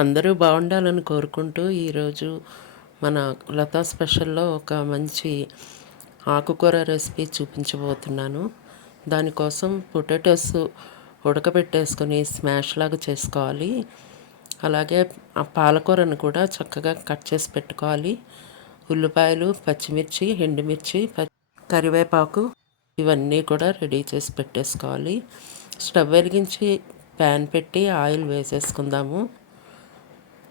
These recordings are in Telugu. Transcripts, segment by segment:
అందరూ బాగుండాలని కోరుకుంటూ ఈరోజు మన లతా స్పెషల్లో ఒక మంచి ఆకుకూర రెసిపీ చూపించబోతున్నాను. దానికోసం పొటాటోస్ ఉడకబెట్టేసుకొని స్మాష్ లాగా చేసుకోవాలి. అలాగే ఆ పాలకూరను కూడా చక్కగా కట్ చేసి పెట్టుకోవాలి. ఉల్లిపాయలు పచ్చిమిర్చి ఎండుమిర్చి కరివేపాకు ఇవన్నీ కూడా రెడీ చేసి పెట్టేసుకోవాలి. స్టవ్ వెలిగించి ప్యాన్ పెట్టి ఆయిల్ వేసేసుకుందాము.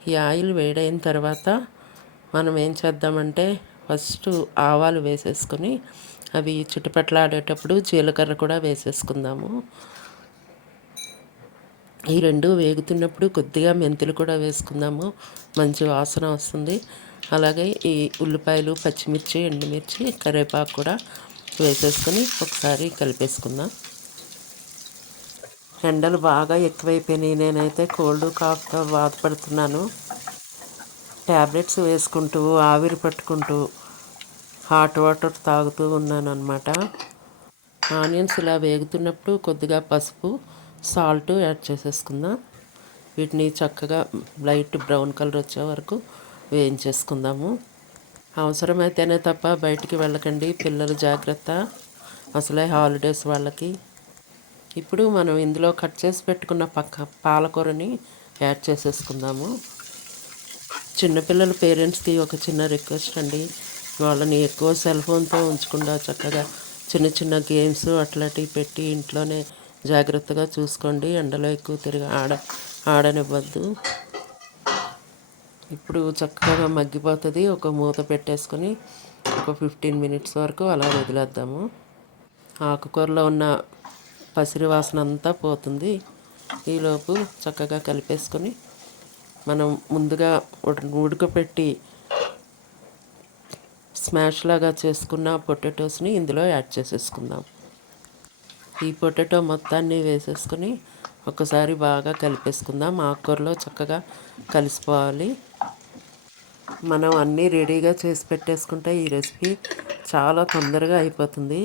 ఈ ఆయిల్ వేడైన తర్వాత మనం ఏం చేద్దామంటే ఫస్ట్ ఆవాలు వేసేసుకొని అవి చుట్టుపట్ల ఆడేటప్పుడు జీలకర్ర కూడా వేసేసుకుందాము. ఈ రెండు వేగుతున్నప్పుడు కొద్దిగా మెంతులు కూడా వేసుకుందాము. మంచి వాసన వస్తుంది. అలాగే ఈ ఉల్లిపాయలు పచ్చిమిర్చి ఎండుమిర్చి కరివేపాకు కూడా వేసేసుకొని ఒకసారి కలిపేసుకుందాం. ఎండలు బాగా ఎక్కువైపోయినాయి. నేనైతే కోల్డ్ కాఫ్తో బాధపడుతున్నాను ట్యాబ్లెట్స్ వేసుకుంటూ ఆవిరి పట్టుకుంటూ హాట్ వాటర్ తాగుతూ ఉన్నాను అనమాట ఆనియన్స్ ఇలా వేగుతున్నప్పుడు కొద్దిగా పసుపు సాల్ట్ యాడ్ చేసేసుకుందాం. వీటిని చక్కగా లైట్ బ్రౌన్ కలర్ వచ్చే వరకు వేయించేసుకుందాము. అవసరమైతేనే తప్ప బయటికి వెళ్ళకండి. పిల్లలు జాగ్రత్త. అసలే హాలిడేస్ వాళ్ళకి ఇప్పుడు మనం ఇందులో కట్ చేసి పెట్టుకున్న పక్క పాలకూరని యాడ్ చేసేసుకుందాము. చిన్నపిల్లల పేరెంట్స్కి ఒక చిన్న రిక్వెస్ట్ అండి. వాళ్ళని ఎక్కువ సెల్ ఫోన్తో ఉంచకుండా చక్కగా చిన్న చిన్న గేమ్స్ అట్లాంటివి పెట్టి ఇంట్లోనే జాగ్రత్తగా చూసుకోండి. ఎండలో ఎక్కువ తిరిగి ఆడ ఆడనివ్వద్దు. ఇప్పుడు చక్కగా మగ్గిపోతుంది. ఒక మూత పెట్టేసుకొని ఒక ఫిఫ్టీన్ మినిట్స్ వరకు అలా వదిలేద్దాము. ఆకుకూరలో ఉన్న పసిరి వాసన అంతా పోతుంది. ఈలోపు చక్కగా కలిపేసుకొని మనం ముందుగా ఉడకపెట్టి స్మాష్ లాగా చేసుకున్న పొటాటోస్ని ఇందులో యాడ్ చేసేసుకుందాం. ఈ పొటాటో మొత్తాన్ని వేసేసుకొని ఒకసారి బాగా కలిపేసుకుందాం. ఆకుకూరలో చక్కగా కలిసిపోవాలి. మనం అన్నీ రెడీగా చేసి పెట్టేసుకుంటే ఈ రెసిపీ చాలా తొందరగా అయిపోతుంది.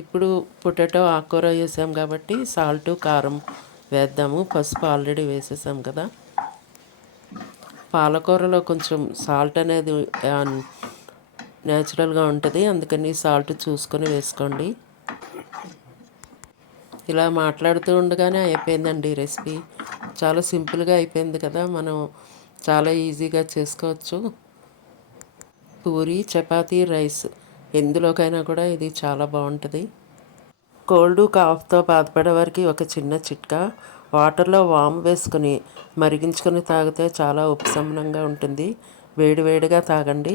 ఇప్పుడు పొటాటో ఆకుకూర వేసాం కాబట్టి సాల్ట్ కారం వేద్దాము. పసుపు ఆల్రెడీ వేసేసాం కదా. పాలకూరలో కొంచెం సాల్ట్ అనేది న్యాచురల్గా ఉంటుంది. అందుకని సాల్ట్ చూసుకొని వేసుకోండి. ఇలా మాట్లాడుతూ ఉండగానే అయిపోయిందండి రెసిపీ. చాలా సింపుల్గా అయిపోయింది కదా. మనం చాలా ఈజీగా చేసుకోవచ్చు. పూరి చపాతీ రైస్ ఎందులోకైనా కూడా ఇది చాలా బాగుంటుంది. కోల్డ్ కాఫ్తో బాధపడే వారికి ఒక చిన్న చిట్కా వాటర్లో వామ్ వేసుకొని మరిగించుకొని తాగితే చాలా ఉపశమనంగా ఉంటుంది. వేడివేడిగా తాగండి.